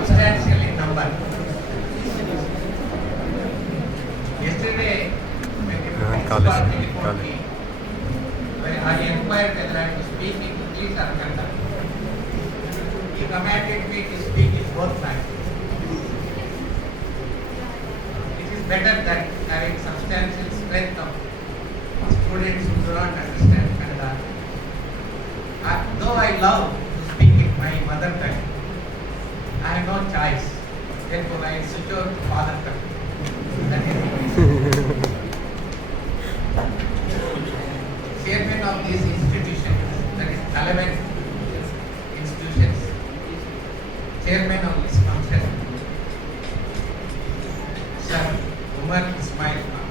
substantial in number. Yesterday, when the principal telephoned me, when I inquired whether I was speaking English or Kannada, he commanded me to speak in both languages. It is better than having substantial strength of students who do not understand Kannada. Though I love to speak in my mother tongue, I have no choice. Therefore, I switch over to father tongue. That is English. Chairman of these institutions, that is 11 institutions, chairman of this function, Sir Umar Ismail Khan.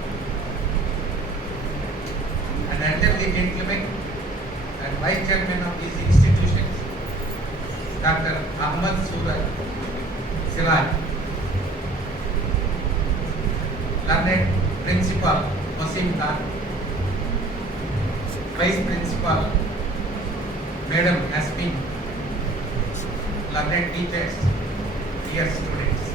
And elderly gentlemen and vice chairman of these institutions, Dr. Ahmad Suraj Siraj, learned principal Wasim Khan, vice principal Madam Asmin, learned teachers, dear students.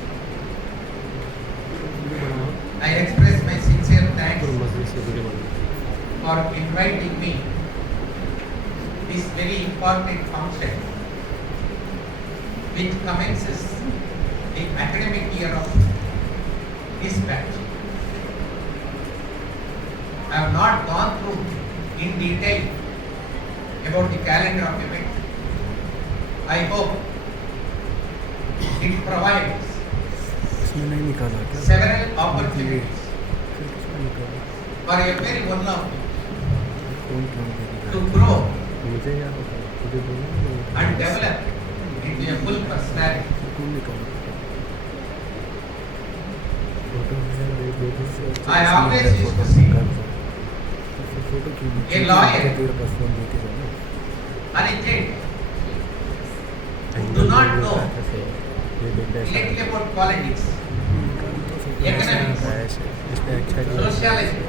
I express my sincere thanks for inviting me this very important function which commences the academic year of this batch. I have not gone through in detail about the calendar of event. I hope it provides several opportunities for every one of you to grow and develop into a full personality. I always used to say, a lawyer and a judge do not know little about politics, economics, sociology,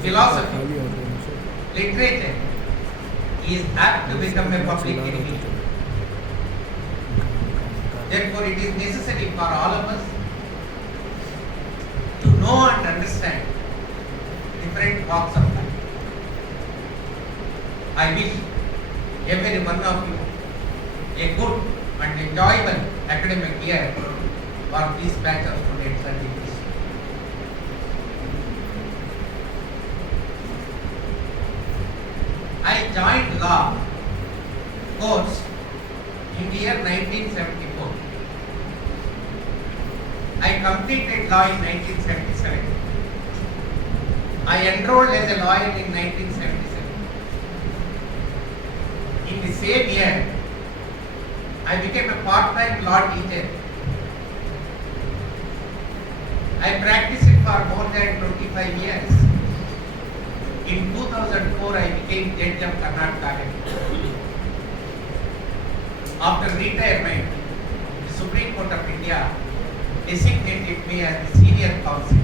philosophy, literature, is apt to become a public enemy. Therefore, it is necessary for all of us to know and understand different walks of life. I wish every one of you a good and enjoyable academic year for this batch of students and teachers. I joined law course in the year 1974. I completed law in 1977. I enrolled as a lawyer in 1977. In the same year, I became a part-time law teacher. I practiced it for more than 25 years. In 2004, I became judge of Karnataka. After retirement, the Supreme Court of India designated me as the senior counsel,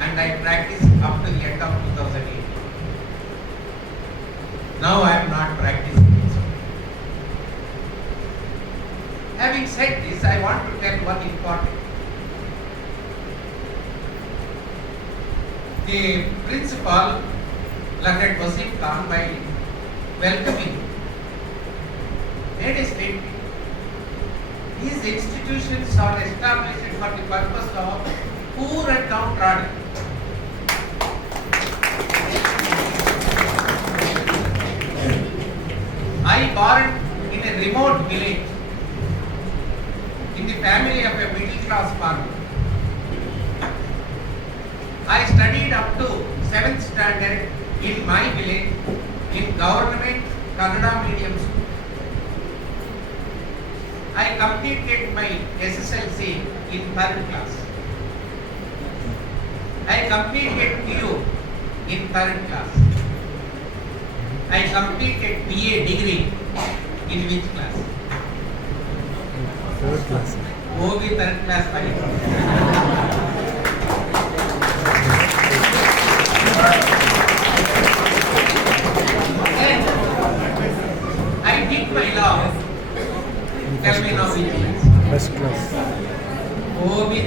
and I practiced up to the end of 2008. Now I am not practicing it. Having said this, I want to tell one important. The principal, Learned Wasim Khan, by welcoming, made a statement. These institutions are established for the purpose of poor and downtrodden. I born in a remote village in the family of a middle class farmer. I studied up to 7th standard in my village in government Kannada medium school. I completed my SSLC in 3rd class. I completed PU in 3rd class. I completed BA degree in which class? 3rd class. वो भी 3rd class पढ़ी. I did my law Tell me now which class. First class. Oh, me.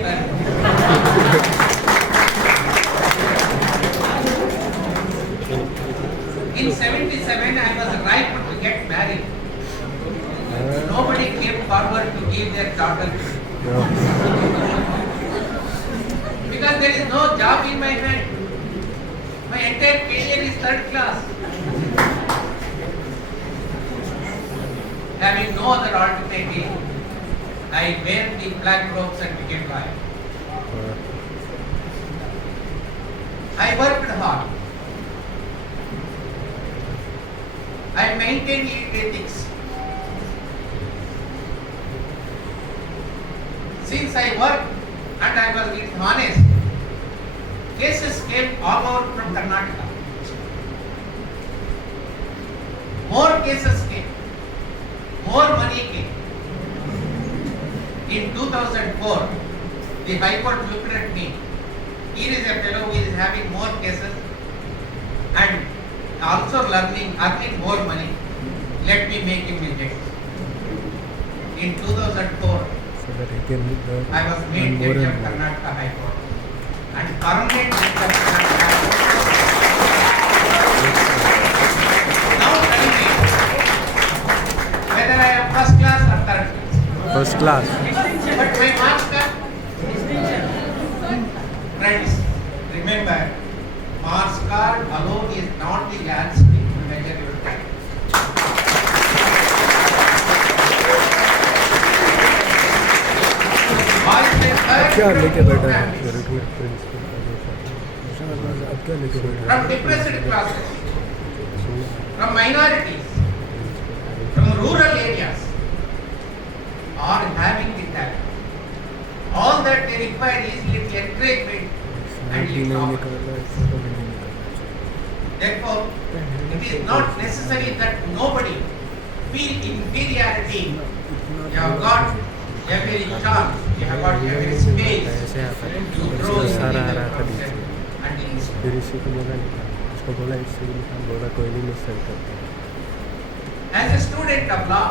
In 77, I was ripe to get married. Nobody came forward to give their daughter to me. Because there is no job in my hand. My entire career is third class. Having no other alternative, I wear the black robes and became lawyer. I worked hard. I maintained ethics. Since I worked and I was honest, cases came all over from Karnataka. More cases came. More money came. In 2004, the High Court looked at me. Here is a fellow who is having more cases and also earning more money. Let me make him a judge. In 2004, So that he can I was made earn more judge of and more. Karnataka High Court and permanent judge of Karnataka High Court. Now tell me whether I am first class or third class. First class. But my marks are friends. Remember, marks card alone is not the yardstick to measure your time. अब क्या लेके बैठा है अब क्या लेके बैठा From depressed classes, from minorities, from rural areas, are having the talent. All that they require is little encouragement and little opportunity. Therefore, it is not necessary that nobody feel inferiority. You have got every chance, you have got every space to grow in the concept and inspire. फिर इसी को बोला निकाल उसको बोला इससे भी निकाल बोला कोई नहीं मिस करता As a student of law,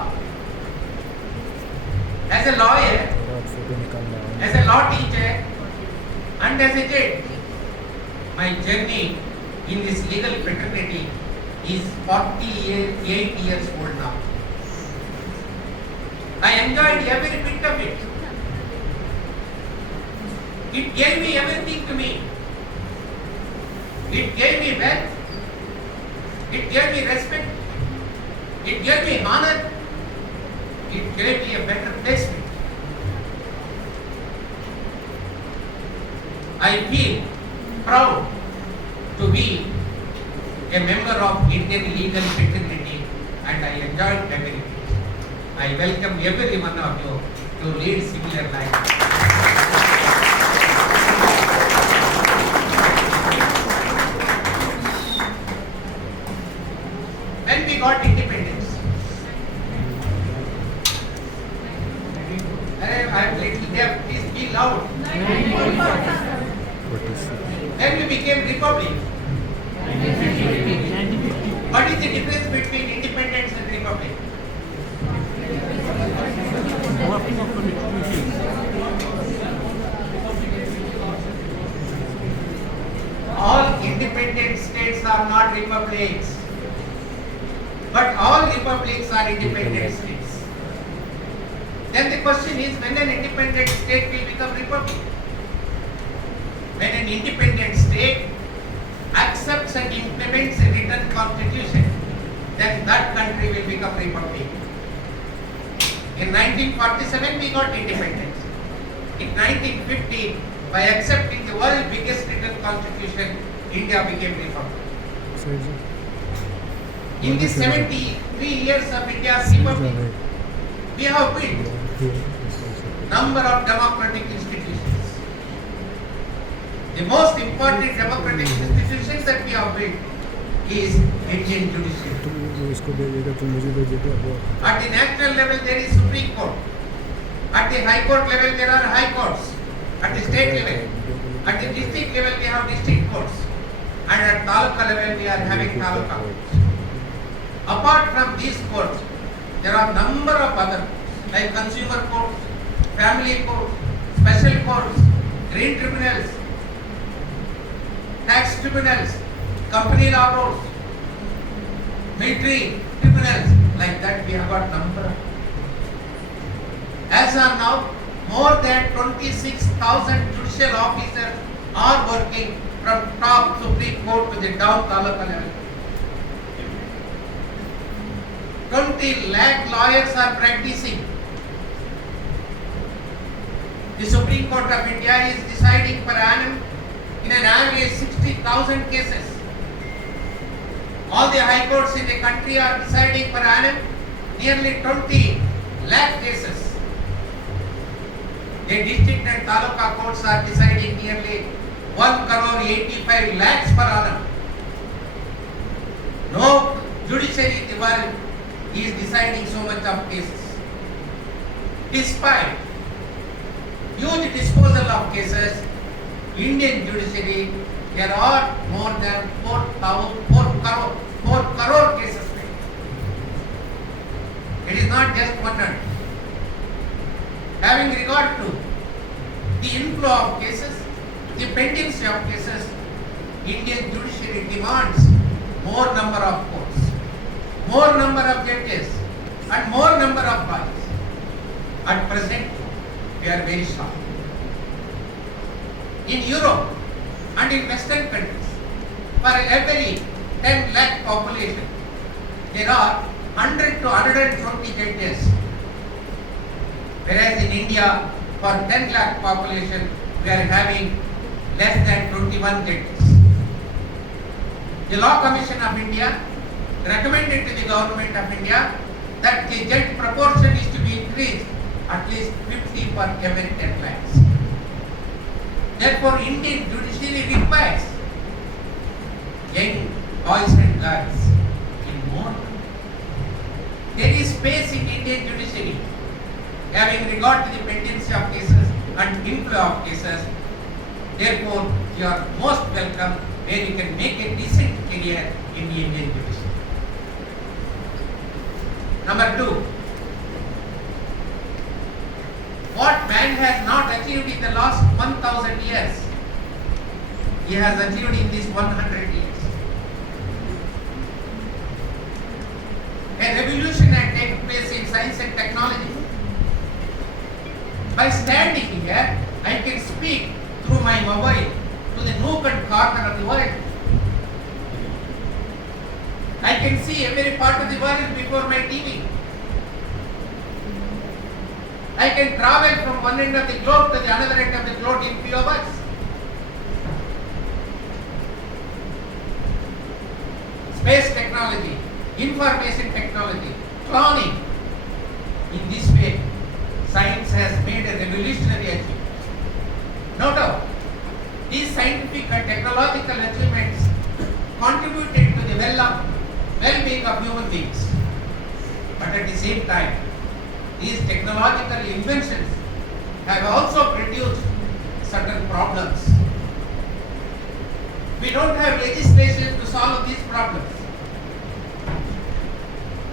as a lawyer, photo निकालना as a law teacher, and as a judge, my journey in this legal fraternity is 48 years old now. I enjoyed every bit of it. It gave me everything to me. It gave me wealth. It gave me respect. It gave me honor. It gave me a better placement. I feel proud to be a member of Indian legal fraternity and I enjoyed everything. I welcome every one of you to lead similar life. When we got independence, I am little deaf, please be loud. When we became republic, what is the difference between independence and republic? All independent states are not republics, but all republics are independent states. Then the question is, when an independent state will become republic? When an independent state accepts and implements a written constitution, then that country will become republic. In 1947 we got independence. In 1950, by accepting the world's biggest written constitution, India became republic. In the 73 years of India's republic, we have built number of democratic institutions. The most important democratic institution that we have built is Indian judiciary. At the national level there is Supreme Court. At the High Court level there are High Courts. At the state level, at the district level we have district courts. And at Taluka level we are having Taluka courts. Apart from these courts, there are number of other like consumer courts, family courts, special courts, green tribunals, tax tribunals, company law courts, military tribunals, like that we have got number. As of now, more than 26,000 judicial officers are working from top Supreme Court to the down Taluka level. 20 lakh lawyers are practicing. The Supreme Court of India is deciding per annum in an average 60,000 cases. All the high courts in the country are deciding per annum nearly 20 lakh cases. The district and taluka courts are deciding nearly 1 crore 85 lakhs per annum. No judiciary in the world is deciding so much of cases. Despite huge disposal of cases, Indian judiciary, there are more than 4 crore cases. It is not just 100. Having regard to the inflow of cases, the pendency of cases, Indian judiciary demands more number of courts, more number of judges, and more number of lawyers. At present, we are very short. In Europe and in Western countries, for every 10 lakh population, there are 100 to 120 judges. Whereas in India, for 10 lakh population, we are having less than 21 judges. The Law Commission of India recommended to the Government of India that the judge proportion is to be increased at least 50 per every 10 lakhs. Therefore, Indian judiciary requires young boys and girls in more. There is space in Indian judiciary having regard to the pendency of cases and inflow of cases. Therefore, you are most welcome where you can make a decent career in the Indian judiciary. Number 2, what man has not achieved in the last 1000 years, he has achieved in these 100 years. A revolution had taken place in science and technology. By standing here, I can speak through my mobile to the nook and corner of the world. I can see every part of the world before my TV. I can travel from one end of the globe to the other end of the globe in few hours. Space technology, information technology, cloning. In this way, science has made a revolutionary achievement. No doubt, these scientific and technological achievements contributed to the well-being of human beings. But at the same time, these technological inventions have also produced certain problems. We don't have legislation to solve these problems.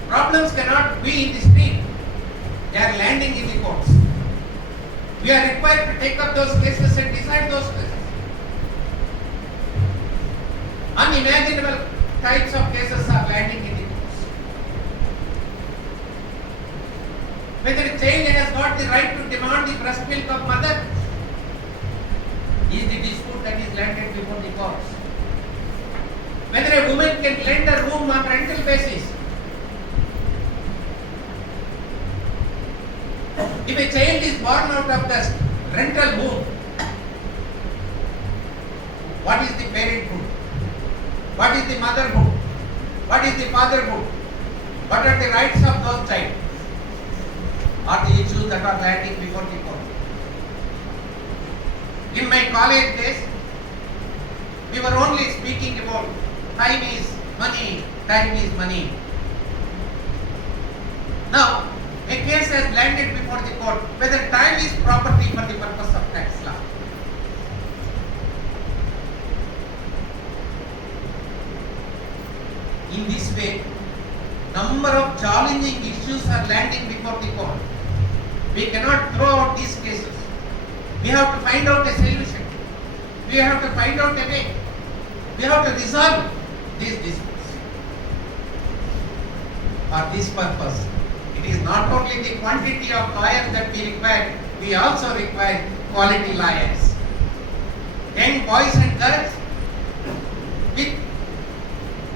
Problems cannot be in the street. They are landing in the courts. We are required to take up those cases and decide those cases. Unimaginable types of cases are landing in the courts. Whether a child has got the right to demand the breast milk of mother is the dispute that is landed before the courts. Whether a woman can lend a room on rental basis. If a child is born out of the rental womb, what is the parenthood? What is the motherhood? What is the fatherhood? What are the rights of those child? Are the issues that are landing before the court. In my college days, we were only speaking about time is money, time is money. Now, a case has landed before the court whether time is property for the purpose of tax law. In this way, number of challenging issues are landing before the court. We cannot throw out these cases. We have to find out a solution. We have to find out a way. We have to resolve these disputes. For this purpose, it is not only the quantity of lawyers that we require, we also require quality lawyers. Young boys and girls with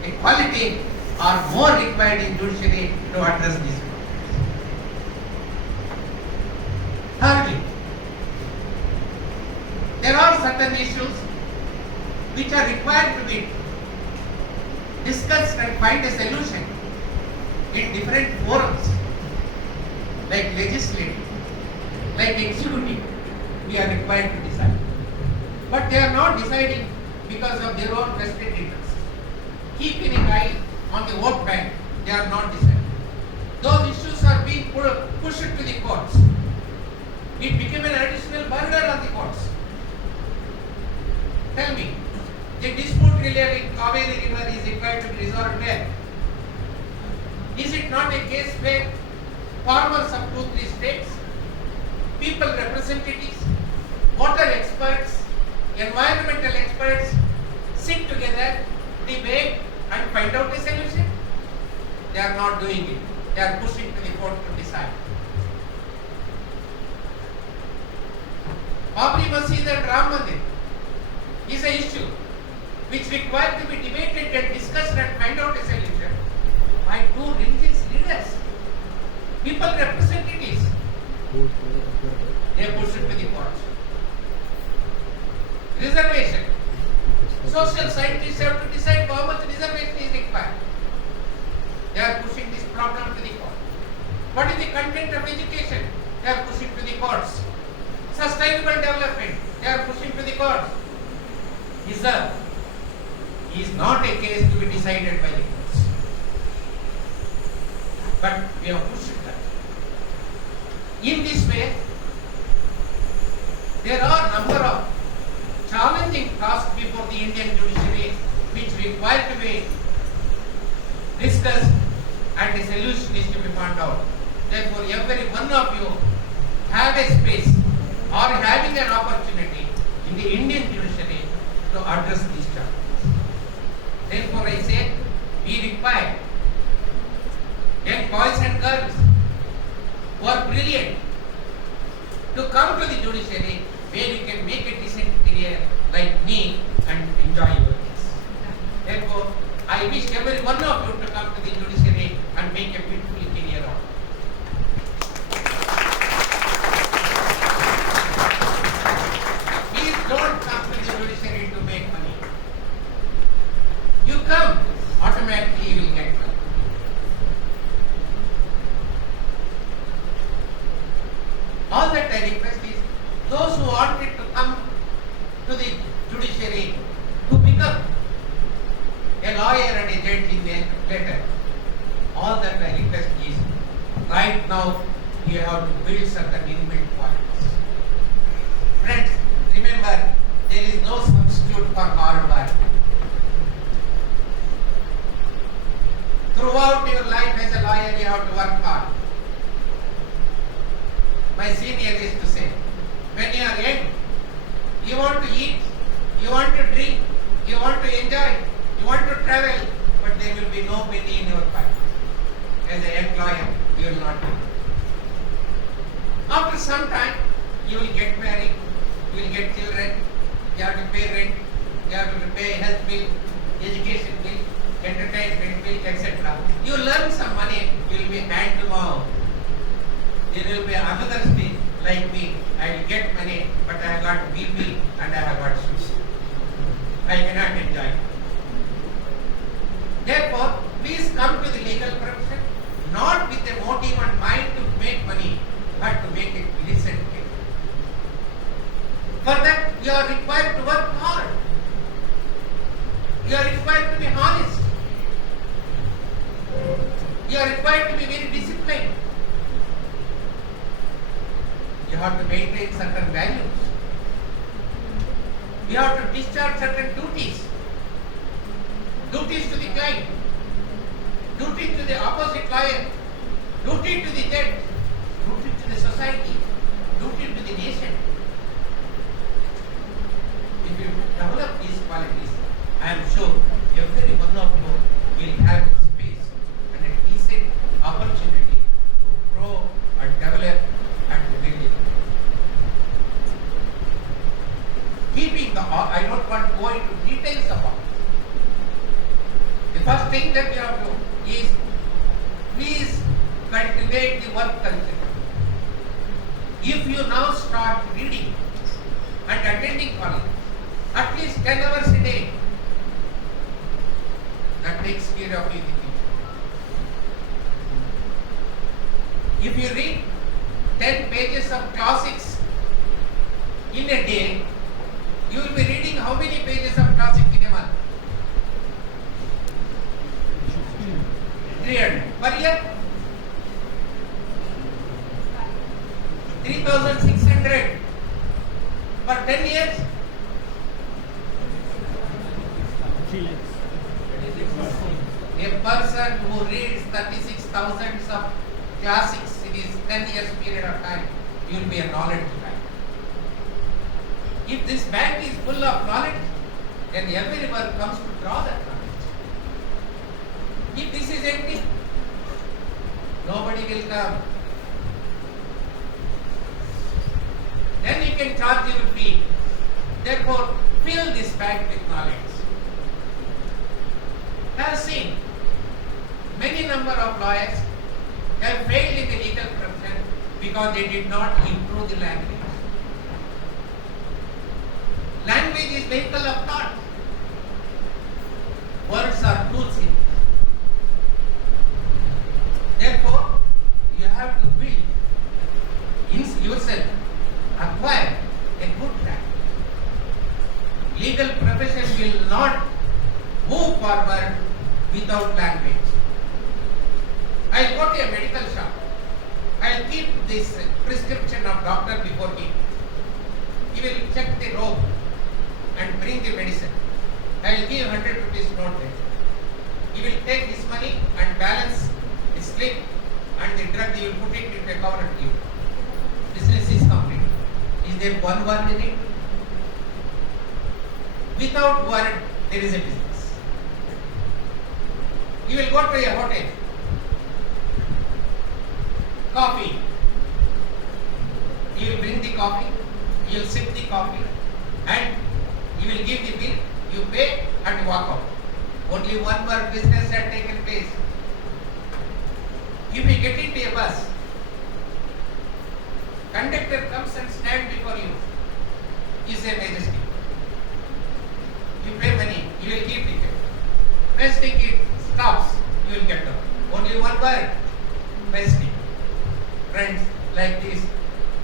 equality are more required in judiciary to address these problems. Thirdly, there are certain issues which are required to be discussed and find a solution in different forums, like legislative, like executive. We are required to decide. But they are not deciding because of their own vested interests. Keeping an eye on the vote bank, they are not deciding. Those issues are being pushed to the courts. It became an additional burden on the courts. Tell me, the dispute regarding Kaveri River is required to be resolved where? Is it not a case where farmers of 2-3 states, people representatives, water experts, environmental experts sit together, debate and find out a solution? They are not doing it. They are pushing to the court to decide. Babri Masjid and Ram Mandir is an issue which requires to be debated and discussed and find out a solution by two religious leaders, people representatives. They push it to the courts. Reservation. Social scientists have to decide how much reservation is required. They are pushing this problem to the court. What is the content of education? They are pushing to the courts. Sustainable development. They are pushing to the courts. Reserve is not a case to be decided by the courts. But we have pushed that. In this way, there are a number of challenging tasks before the Indian judiciary which require to be discussed and a solution is to be found out. Therefore, every one of you have a space or having an opportunity in the Indian judiciary to address these challenges. Therefore, I say we require young boys and girls who are brilliant to come to the judiciary where you can make a decent career like me and enjoy your case. Therefore, I wish every one of you to come to the judiciary and make a beautiful career out. Please don't come to the judiciary to make money. You come, automatically you will get money. All that I request is those who wanted to come to the judiciary to become a lawyer and a judge in the later. All that I request is right now you have to build certain inbuilt qualities. Friends, remember there is no substitute for hard work. Throughout your life as a lawyer you have to work hard. My senior used to say, when you are young, you want to eat, you want to drink, you want to enjoy, you want to travel, but there will be no money in your pocket. As a young lawyer, you will not do it. After some time, you will get married, you will get children, you have to pay rent, you have to pay health bill, education bill, entertainment bill, etc. You learn some money, you will be hand to mouth. There will be another stage like me. I will get money, but I have got BP and I have got shoes. I cannot enjoy it. Therefore, please come to the legal profession not with a motive and mind to make money, but to make it decent. For that, you are required to work hard. You are required to be honest. You are required to be very disciplined. You have to maintain certain values. You have to discharge certain duties. Duties to the client, duty to the opposite lawyer, duty to the judge, duty to the society. not go into details about it. The first thing that you have to do is please cultivate the work culture. If you now start reading and attending college, at least 10 hours a day, that takes care of you in the future. If you read 10 pages of classics in a day, you will be reading how many pages of classics in a month? 300. Per year? 3,600. For 10 years? 3 lakhs. A person who reads 36,000 of classics in his 10 years period of time, you will be a knowledge bank. If this bank is full of knowledge, then everyone comes to draw that knowledge. If this is empty, nobody will come. Then you can charge your fee. Therefore, fill this bank with knowledge. I have seen many number of lawyers have failed in the legal profession because they did not improve the language. Language is vehicle of thought. Words are tools in it. Therefore, you have to build in yourself, acquire a good language. Legal profession will not move forward without language. I'll go to a medical shop. I'll keep this prescription of doctor before me. He will check the robe and bring the medicine. I will give 100 rupees note there. He will take his money and balance the slip and the drug. He will put it into a cover and give. Business is complete. Is there one word in it? Without word, there is a business. You will go to a hotel. Coffee. You will bring the coffee. You will sip the coffee, and you will give the bill. You pay and walk out. Only one more business had taken place. If you get into a bus, conductor comes and stands before you. He says, Majesty, you pay money, you will keep ticket. Next ticket stops, you will get down. Only one word, Majesty. Friends, like this,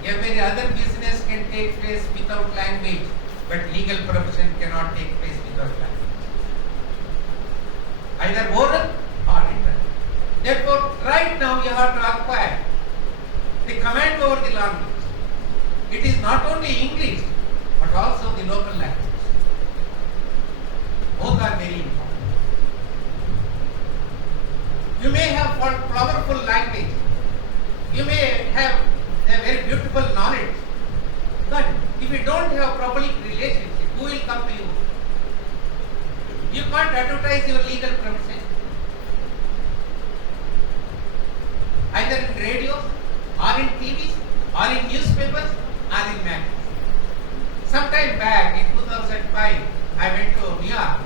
every other business can take place without language, but legal profession cannot take place without language. Either oral or written. Therefore, right now you have to acquire the command over the language. It is not only English, but also the local language. Both are very important. You may have powerful language. You may have a very beautiful knowledge. But if you don't have public relationship, who will come to you? You can't advertise your legal profession. Either in radio, or in TV, or in newspapers, or in magazines. Sometime back in 2005, I went to New York.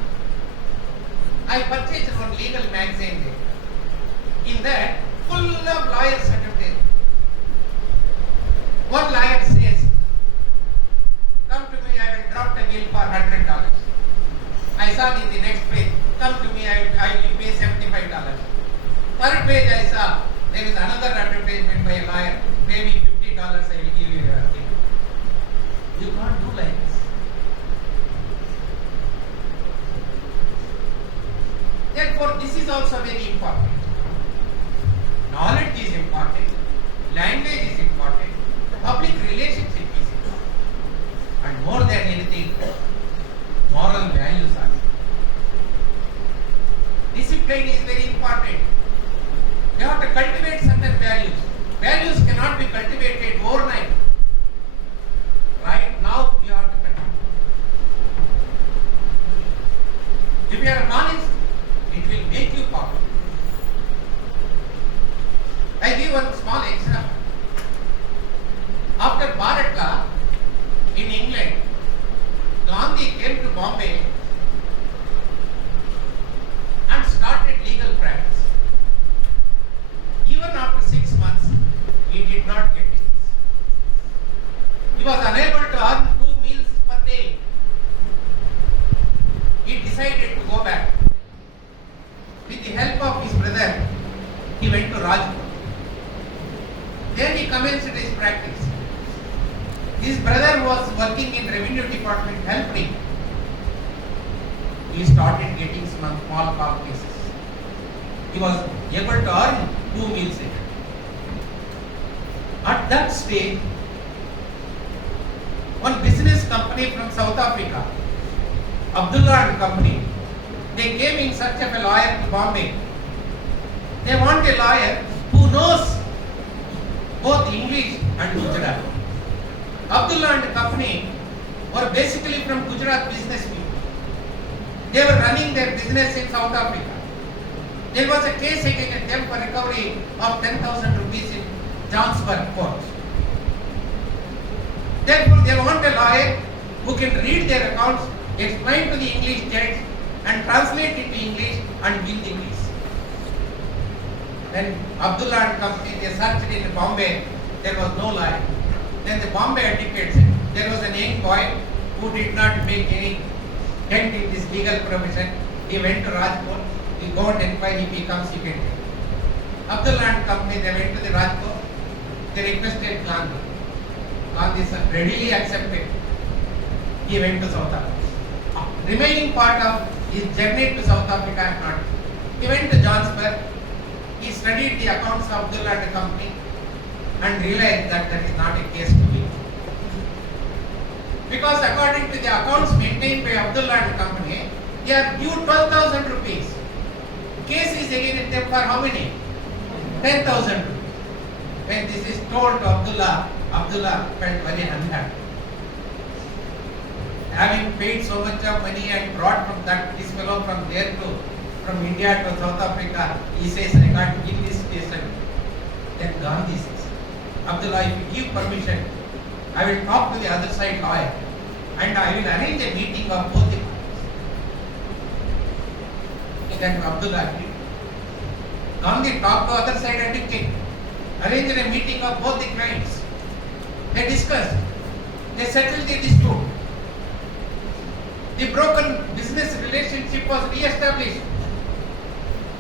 I purchased one legal magazine there. In that, full of lawyers advertising. One lawyer says, come to me, I will drop the bill for $100. I saw in the next page, come to me, I will pay $75. Third page I saw, there is another advertisement by a lawyer, pay me $50, I will give you your thing. You can't do like this. Therefore, this is also very important. Knowledge is important, language is important, public relationship is important, and more than anything, moral values are important. Discipline is very important. You have to cultivate certain values. Values cannot be cultivated overnight. Right now, you have to cultivate. If you are honest, it will make you popular. I give one small example. After Bharat law in England, Gandhi came to Bombay and started legal practice. Even after 6 months, he did not get it. He was unable to earn 2 meals per day. He decided to go back. With the help of his brother, he went to Rajput. There he commenced his practice. His brother was working in revenue department, helped him. He started getting some small power cases. He was able to earn 2 meals a day. At that stage, one business company from South Africa, Abdullah and Company, they came in search of a lawyer to Bombay. They want a lawyer who knows both English and Gujarati. Abdullah and Company were basically from Gujarat business people. They were running their business in South Africa. There was a case against them for recovery of 10,000 rupees in Johannesburg court. Therefore, they want a lawyer who can read their accounts, explain to the English judge, and translate it to English and win the case. When Abdullah and Company, they searched in Bombay, there was no lawyer. Then the Bombay advocate said, there was a young boy who did not make any dent in this legal profession. He went to Rajput, he go and inquire, he becomes secretary. Abdullah and Company, they went to the Rajput, they requested Gandhi. Gandhi readily accepted. He went to South Africa. Remaining part of his journey to South Africa and not. He went to Johannesburg. He studied the accounts of Abdullah and Company and realized that that is not a case to be. Because according to the accounts maintained by Abdullah and Company, they are due 12,000 rupees. Case is against them for how many? 10,000 rupees. When this is told to Abdullah, Abdullah felt very unhappy. Having paid so much of money and brought from this fellow from there from India to South Africa, he says, I can't give this case. Then Gandhi says, Abdullah, if you give permission, I will talk to the other side lawyer and I will arrange a meeting of both the parties. Then Abdullah agreed. Gandhi talked to other side advocate, arranged a meeting of both the clients. They discussed, they settled the dispute. The broken business relationship was re-established.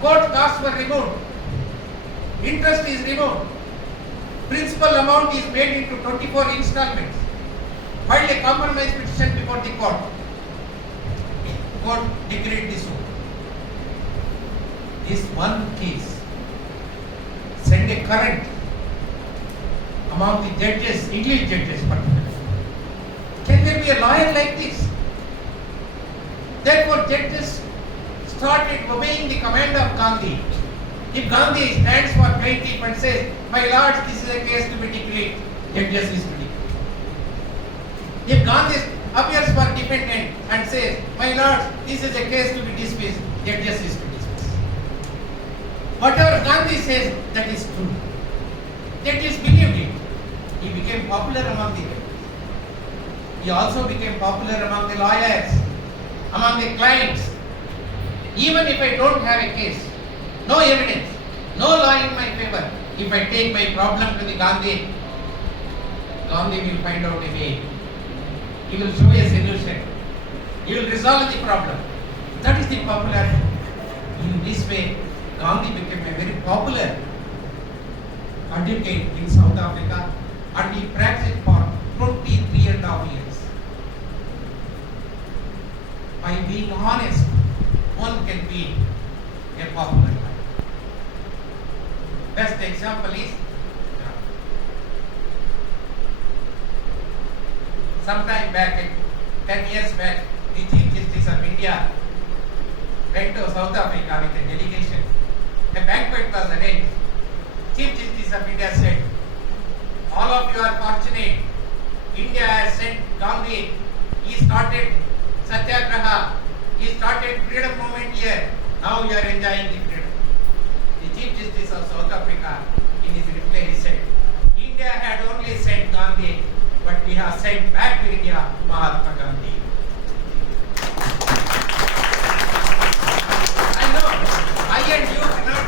Court costs were removed. Interest is removed. Principal amount is made into 24 installments. Filed a compromise petition before the court. Court decreed this one. This one case sent a current among the judges, English judges particularly. Can there be a lawyer like this? Therefore, judges started obeying the command of Gandhi. If Gandhi stands for plaintiff and says, my lords, this is a case to be decreed, judges is to decree. If Gandhi appears for defendant and says, my lords, this is a case to be dismissed, judges is to dismiss. Whatever Gandhi says, that is true. Judges believed it. He became popular among the judges. He also became popular among the lawyers, among the clients. Even if I don't have a case, no evidence, no law in my favor, if I take my problem to the Gandhi, Gandhi will find out a way. He will show a solution. He will resolve the problem. That is the popularity. In this way, Gandhi became a very popular advocate in South Africa and he practiced for 23.5 years. By being honest, one can be a popular lawyer. Best example is sometime back, 10 years back, the Chief Justice of India went to South Africa with a delegation. A banquet was arranged. Chief Justice of India said, all of you are fortunate. India has sent Gandhi. He started Satyagraha. He started freedom movement here. Now you are enjoying the freedom. The Chief Justice of South Africa, in his reply, he said, India had only sent Gandhi, but we have sent back to India Mahatma Gandhi. and you cannot